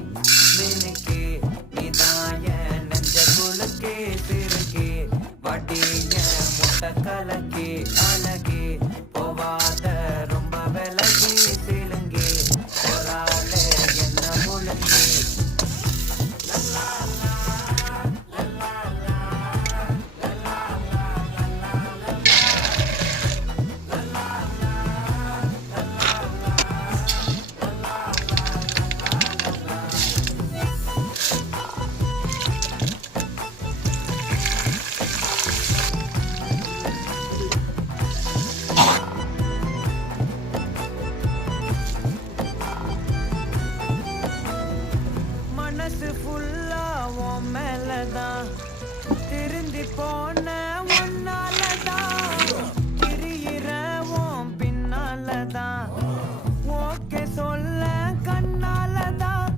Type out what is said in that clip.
மினுக்கே நீதான் என் நெஞ்ச குலுக்கே சிறுக்கே வடிய முட்டை கலக்கே அழகே போவாத ரொம்ப விலகி சிலுங்கே போராளே என்ன முழுங்கி மனசு ஃபுல்லா உன் மேலதான் திருந்தி போன